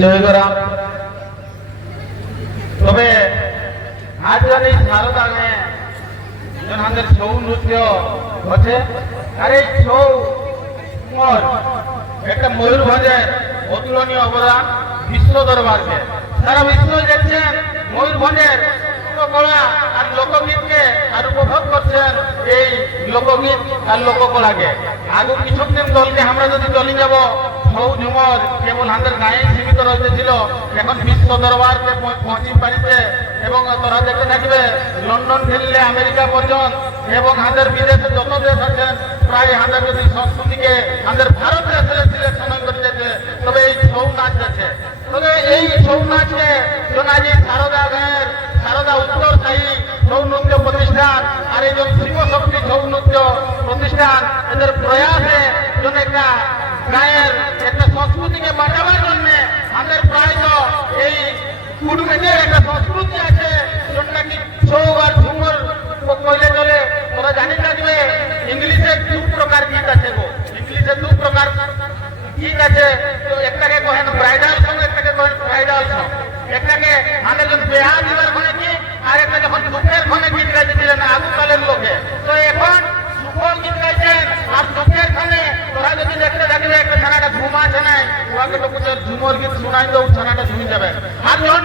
জয়গরাম। তবে আজ এই শারদাঙ্গে আমাদের ছৌ নৃত্য হচ্ছে, আর এই ছৌ একটা ময়ূরভঞ্জের অতুলনীয় অবদান বিশ্ব দরবারকে। সারা বিশ্ব দেখছেন ময়ূরভঞ্জের লোককলা আর লোকগীতকে আর উপভোগ করছেন এই লোকগীত আর লোককলাকে। আগে কিছুদিন দলকে আমরা যদি চলে যাব, ছৌ ঝুমর কেবল আমাদের গায়ে সীমিত রয়েছিল, এখন বিশ্ব দরবারকে পৌঁছে পারিছে। এবং তোরা দেখে থাকবে লন্ডন ঠেললে আমেরিকা পর্যন্ত, এবং আমাদের বিদেশে যত দেশ আছেন প্রায় আমাদের যদি সংস্কৃতিকে আমাদের ভারতে আসলে সিলেকশন করে যেতে, তবে এই ছৌ নাচ আছে। তবে এই ছৌ নাচকে সোনাজি সারদা উত্তরসাহী ছৌ নৃত্য প্রতিষ্ঠান আর এই যে শিবশক্তি ছৌ নৃত্য প্রতিষ্ঠান, এদের প্রয়াসে জন্য একটা গায়ের একটা সংস্কৃতিকে বাঁচাবার জন্য আমাদের প্রায় তো এই কুটুমের একটা সংস্কৃতি আছে, যেটা কি ছৌ আর ঝুমর কইলে চলে। তোরা জানি থাকবে ইংলিশে দু প্রকার গীত আছে গো, ইংলিশে দু প্রকার গীত আছে। তো একটাকে কহেন ব্রাইডাল সং, একটাকে কহেন ব্রাইডাল সং। একটাকে আমাদের যখন বেহা দিবার ঘনে গীত, আর একটা যখন দুঃখের ঘনে গীত গাইতেছিলেন আগুকালের লোকে। তো এখন সুফল গীত গাইছেন আর দুঃখের ঘনে তোরা যদি দেখতে থাকবে একটা ছানাটা ঘুমাছে নাই, ওকে লোক ঝুমর গীত শোনাই দেও, ছানাটা ঝুমি যাবে। আর যখন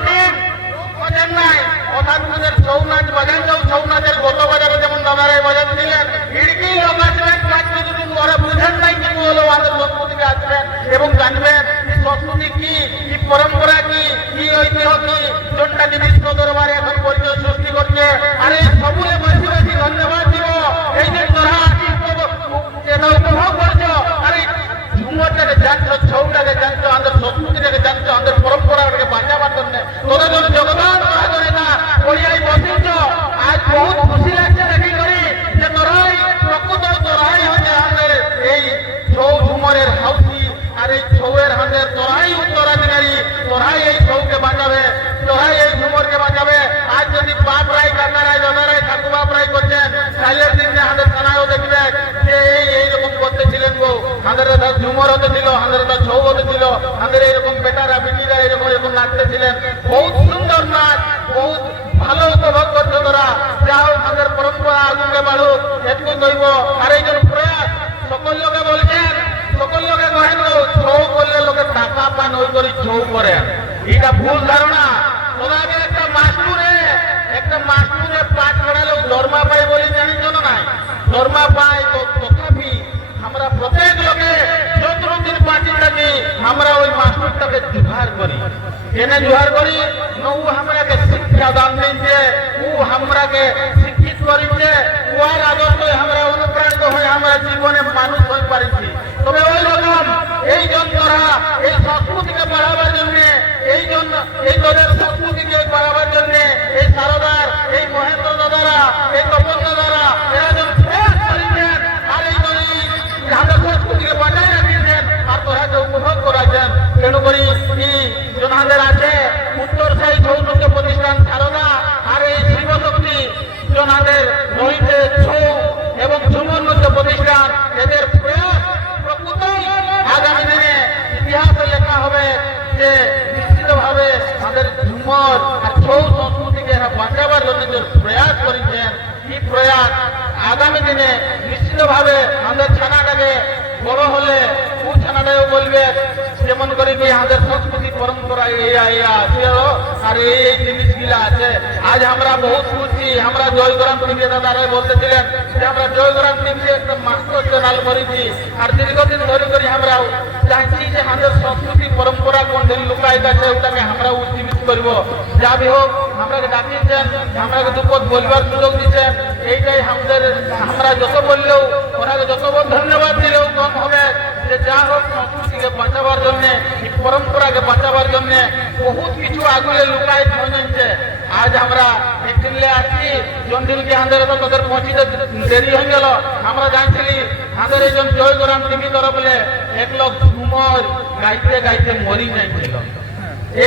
বাজান নাই অর্থাৎ আমাদের ছৌ নাচ বাজান যাও, ছৌ নাচের গত বাজারে যেমন দাদারাই বাজান দিলেন, হিড়কি লোক আসবেন নাচতে, যদি ওরা বুঝেন নাই কিন্তু হলো আমাদের সংস্কৃতিকে আসবেন এবং জানবেন সংস্কৃতি কি, কি পরম্পরা কি, কি ঐতিহ্য কি, যোনটা কি বিশ্ব দরবারে এখন পরিচয় সৃষ্টি করছে। আর এই সবুরে বেশি বেশি ধন্যবাদ দিব, এই যে তোরা এটা উপভোগ করছো, আর এই ঝুমরটাকে জানছো, ছৌটাকে জানছো, আমাদের সংস্কৃতিটাকে জানছো, আমাদের পরম্পরাটাকে বাঁচাবার জন্য তোদের জন্য যোগদান করে না করিয়াই বসেছ। আজ বহুত খুশি লাগছে দেখি করি যে তোরাই প্রকৃত, তোরাই হচ্ছে আমাদের এই ছৌ ঝুমরের হাউসি আর এই ছৌয়ের হাতের তোরাই উত্তরাধিকারী, তোরাই এই ছৌকে বাঁচাবে, তোরাই এই ঝুমরকে বাঁচাবে। আজ যদি বাপ রায়, কাকা রায়, দাদা রায়, ঠাকুর বাপ রায় করছেন, কালের দিনে আমাদের থানায়ও দেখবে যে এইরকম করতেছিলেন গো, আমাদের ঝুমর হতে ছিল, আমাদের ছৌ হতে ছিল, আমাদের এইরকম বেটারা বিটিরা এরকম এরকম নাচতেছিলেন। বহুত সুন্দর নাচ, বহুত ভালো উপভোগ করছো তোরা। যাও আমাদের পরম্পরা আগুনকে বাড়ুক, একটু দইব। আর এই জন্য প্রয়াস সকল লোকে বলছেন, সকল লোকে কহেন ছৌ করলে লোকে টাকা পান, ওই করে ছৌ করে, এটা ভুল ধারণা। তোরা আগে একটা মাস্টুরে পাঠ করালে দরমা পায় বলে জানিস না? নাই দরমা পায়, তো তথাপি আমরা প্রত্যেক লোকে যতদিন পার্টি থাকি আমরা ওই মাস্টারটাকে জোহার করি। এনে জোহার করি ও আমরাকে শিক্ষা দান দিচ্ছে, ও আমরাকে শিক্ষিত করিছে, ওর আদর্শ আমরা অনুপ্রাণিত হয়ে আমরা জীবনে মানুষ হয়ে পারিছি। তবে ওই রকম এই যন্ত্ররা এই সংস্কৃতিকে বাড়াবার জন্য, এই তোদের সংস্কৃতিকে বাড়াবার জন্য এই সারদার, এই মহেন্দ্র দাদারা, এই তপন দাদারা এরা যেন প্রয়াস করেছেন, আর এই আমাদের সংস্কৃতিকে বাঁচাই রাখিয়েছেন আর তোরাকে উপভোগ করাছেন। তেণু করি জনাদের আছে উত্তরসাহী ছৌ নৃত্য প্রতিষ্ঠান সারদা আর এই শিবশক্তি জনাদের রহিতে ছৌ এবং ঝুমর নৃত্য প্রতিষ্ঠান, এদের প্রয়াস প্রকৃতই আগামী দিনে ইতিহাসে লেখা হবে যে নিশ্চিতভাবে আমাদের ঝুমর আর ছৌ সংস্কৃতিকে বাঁচাবার জন্য যে প্রয়াস করেছেন, এই প্রয়াস আগামী দিনে নিশ্চিতভাবে আমাদের ছানাটাকে বড় হলে ও ছানাটাও বলবে যেমন করে কি আমাদের সংস্কৃতি পরম্পরা ইয়া আছে আর এই জিনিসগুলা আছে। আজ আমরা বহুত খুশি, আমরা জয়গ্রাম টিভি দাদারাই বলতেছিলেন যে আমরা জয়গ্রাম টিভি একটা মাস্টার চ্যানেল করেছি, আর দীর্ঘদিন ধরে করে আমরা চাইছি যে আমাদের সংস্কৃতি পরম্পরা কোন দিন লুকাই গেছে ওটাকে আমরা উজ্জীবিত করবো। যা বি হোক আমরাকে ডাকিয়েছেন, আমরাকে দুপদ বলবার সুযোগ দিচ্ছেন, এইটাই আমাদের, আমরা যত বললেও ওনাকে যত ধন্যবাদ দিলেও কম হবে। যে যা হোক সংস্কৃতিকে বাঁচাবার জন্য, এই পরম্পরাকে বাঁচাবার জন্য বহুত কিছু আগুলে লুকাই হয়েছে। আজ আমরা একদিনে আসছি, জনদিনকে আমাদের তো তাদের পৌঁছিতে দেরি হয়ে গেল। আমরা জানছিলি আমাদের এই জন জয়গ্রাম টিভি তরফলে এক লোক ঝুমর গাইতে গাইতে মরি যাইছিল,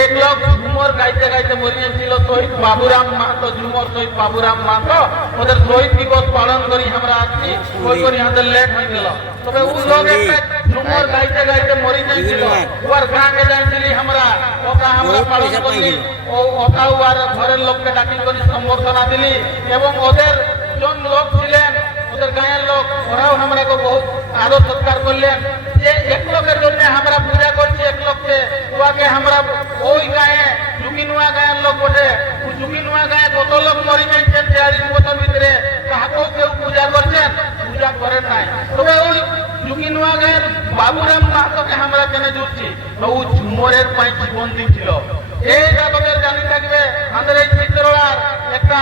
এক লোক ঝুমর গাইতে গাইতে মরি যাচ্ছিল। শহীদ বাবুরাম মাহাতো, ঝুমর শহীদ বাবুরাম মাহাতো, ওদের শহীদ দিবস পালন করি আমরা আসছি, ওই করি আমাদের লেট হয়ে গেল। তবে ও লোক একটা ঝুমর গাইতে গাইতে মরি যাচ্ছিল, ওর গাঁকে জানছিলি আমরা পালন করলি ও ওটাও আর ঘরের লোককে ডাকি করে সম্বর্ধনা দিলি এবং ওদের জন লোক ছিলেন ওদের গায়ের লোক ওরাও আমরাকে বহুত আদর সৎকার করলেন যে এক লোকের জন্য আমরা পূজা করছি এক লোককে ওকে আমরা ওই গায়ে জুগিনুয়া গায়ের লোক বটে জুগিনুয়া গায়ে কত লোক মরি গেছেন 40 বছর ভিতরে কাহাকেও কেউ পূজা করছেন পূজা করেন নাই তবে ওই জুগিনুয়া গায়ের বাবুরাম মাহাতোকে আমরা কেন জুড়ছি ও ঝুমরের পাই জীবন দিয়েছিল এই যাবতের জানি থাকবে আমাদের এই চিত্রলার একটা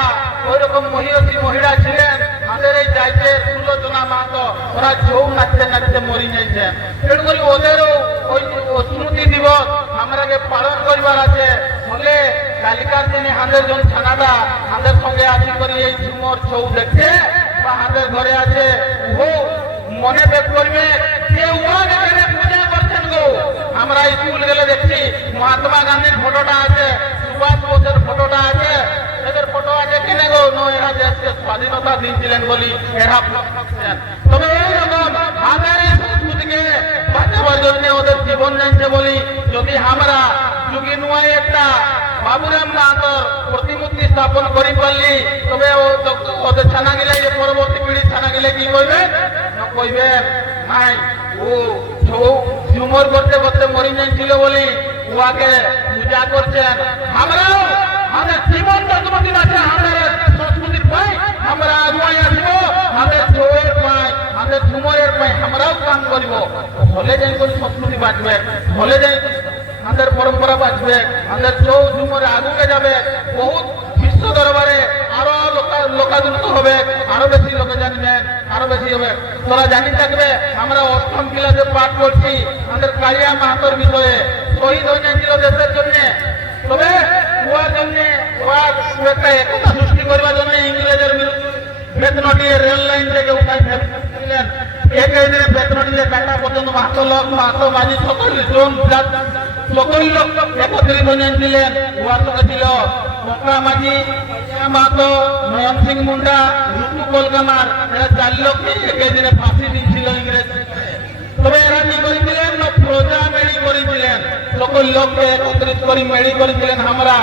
ওইরকম মহিষী মহিলা ছিলেন আমাদের এই যাইতে সুলোচনা মাহাতো ওরা ছৌ নাচতে নাচতে মরি যাইছেন তেমনি ওদেরও ওই স্মৃতি দিবস আমরাকে পালন করবার আছে ফলে কালিকার দিনে আমাদের জন থানাটা আমাদের সঙ্গে আসি করি এই ঝুমর ছৌ দেখতে বা আমাদের ঘরে আছে ও মনে বেগ করবে যে ওয়াকে কেন পূজা করছেন গো আমরা স্কুল গেলে দেখছি মহাত্মা গান্ধীর ফটোটা আছে সুভাষ বোসের ফটোটা আছে এদের ফটো আছে কেন গো এরা দেশকে স্বাধীনতা দিয়েছিলেন বলি এরা তবে এইরকম আমাদের এই সংস্কৃতিকে বাঁচাবার জন্য ওদের জীবন জানছে বলি যদি আমরা জুগিনুয়ায় একটা বাবুরাম মাহাতোর প্রতিমূর্তি স্থাপন করি পারলি তবে ওদের ছানা গেলে যে পরবর্তী পিঢ়ির ছানা গেলে কি করবে কইবে নাই ও ঝুমর করতে করতে মরি যাচ্ছিল বলি উহাকে পূজা করছেন আমরাও আমাদের জীবন যতদিন আছে আমাদের সংস্কৃতির পাই আমরা আগুয়াই আসবো আমাদের ছৌয়ের পাই আমাদের ঝুমরের পাই আমরাও কাম করিব হলে যাই করি সংস্কৃতি বাঁচবে হলে যাই আমাদের পরম্পরা বাঁচবে আমাদের ছৌ ঝুমরে আগুকে যাবে বহুত বিশ্ব দরবারে আরো লোকাদুত হবে আরো বেশি লোকে জানবেন আরো বেশি হবে তোরা জানি থাকবে আমরা অষ্টম ক্লাসে পাঠ করছি আমাদের কালিয়া মাহাতোর বিষয়ে শহীদ হয়ে যাচ্ছিল দেশের জন্য তবে উহার জন্য একটা একতা সৃষ্টি করবার জন্য ইংরেজের বেতনটি রেল লাইন থেকে উঠাই ফেলেছিলেন একই দিনে বেতনটি কাটা পর্যন্ত মাহাতো লোক মাহাতো মাঝি সকল লোক একত্রিত হয়েছিলেন উহার সঙ্গে ছিল মকরা মাঝি মাহাতো নয়ন সিং মুন্ডা রুটু কলকামার এরা 4 লোককে একই দিনে ফাঁসি দিয়েছিল ইংরেজ তবে এরা কি করেছিলেন প্রজা মেড়ি করেছিলেন সকল লোককে একত্রিত করে মেড়ি করেছিলেন আমরা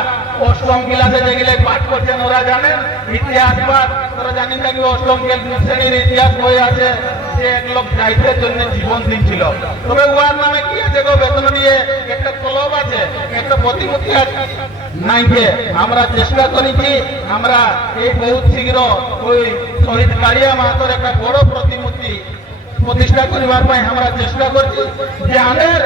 অষ্টম ক্লাসে যেগুলো পাঠ করছেন ওরা জানেন ইতিহাস পাঠ ওরা জানেন নাকি অষ্টম শ্রেণীর ইতিহাস বই আছে যে এক লোক যাইতের জন্য জীবন দিয়েছিল তবে উহার নামে কি আছে গো বেতন দিয়ে একটা ক্লব আছে একটা প্রতিমূর্তি আছে নাইকে আমরা চেষ্টা করেছি আমরা এই বহুত শীঘ্র ওই শহীদ কালিয়া মাহাতোর একটা বড় প্রতিমূর্তি প্রতিষ্ঠা করিবার পাই আমরা চেষ্টা করছি যে আমাদের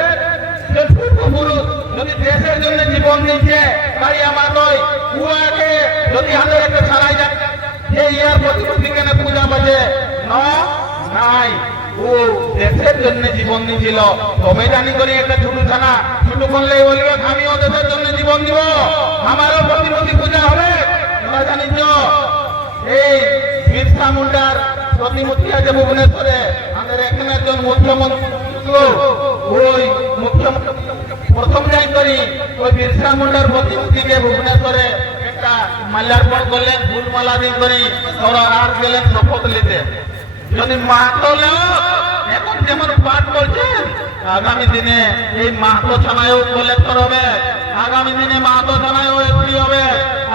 পূর্বপুরুষ যদি দেশের জন্য জীবন দিয়েছে কালিয়া মাহাতোয় উহাকে যদি আমাদের একটা ছাড়াই যায় যে ইয়ার প্রতিমূর্তি কেন পূজা বাজে নাই ও দেশের জন্য জীবন দিয়েছিল তবে জানি করি একটা ছোট থানা ছোট করলে বলবে আমিও দেশের জন্য জীবন দিব আমারও প্রতিমূর্তি পূজা হবে তোমরা জানিস এই বিরসা মুন্ডার প্রতিমূর্তি আছে ভুবনেশ্বরে আমাদের এখানে একজন মুখ্যমন্ত্রী ওই মুখ্যমন্ত্রী প্রথম যাই করি ওই বিরসা মুন্ডার প্রতিমূর্তিকে ভুবনেশ্বরে একটা মাল্যার্পণ করলেন ফুলমালা দিন করে ওরা আর গেলেন শপথ নিতে যদি মাহাতো এখন যেমন পাঠ করছেন আগামী দিনে এই মাহাতো থানায়ও কলেক্টর হবে আগামী দিনে মাহাতো থানায়ও এসপি হবে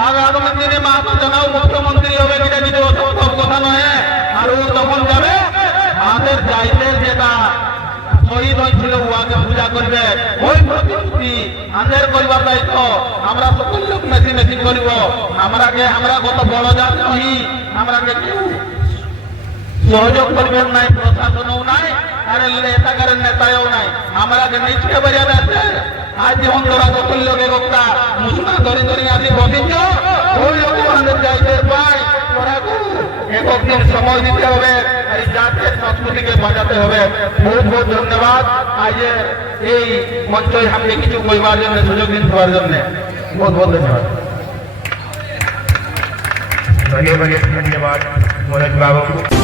আগামী দিনে মাহাতো থানাও মুখ্যমন্ত্রী হবে এটা কিন্তু অসম্ভব কথা নয় আর ও তখন যাবে আমাদের যাইতে যেটা শহীদ হয়েছিল উহাকে পূজা করবে ওই প্রতিমূর্তি আমাদের করবার দায়িত্ব আমরা সকল লোক মেশিন করিব আমরা কত বড় জাত নহি আমরাকে কেউ সহযোগ করবেন নাই প্রশাসনও নাই আর নেতাকারের নেতাও নাই আমরা নিচকে বাজাবে আছে আজ যেমন তোরা সকল লোক একটা মুসনা ধরে ধরে আসি বসিছ ওই লোক আমাদের যাইতে পাই তোরা একক দিন সময় দিতে হবে আর জাতীয় সংস্কৃতিকে বাঁচাতে হবে বহুত বহুত ধন্যবাদ আজ এই মঞ্চে আমাকে কিছু কইবার জন্য সুযোগ দিন দেওয়ার জন্য বহুত বহুত ধন্যবাদ ধন্যবাদ মনোজ বাবু।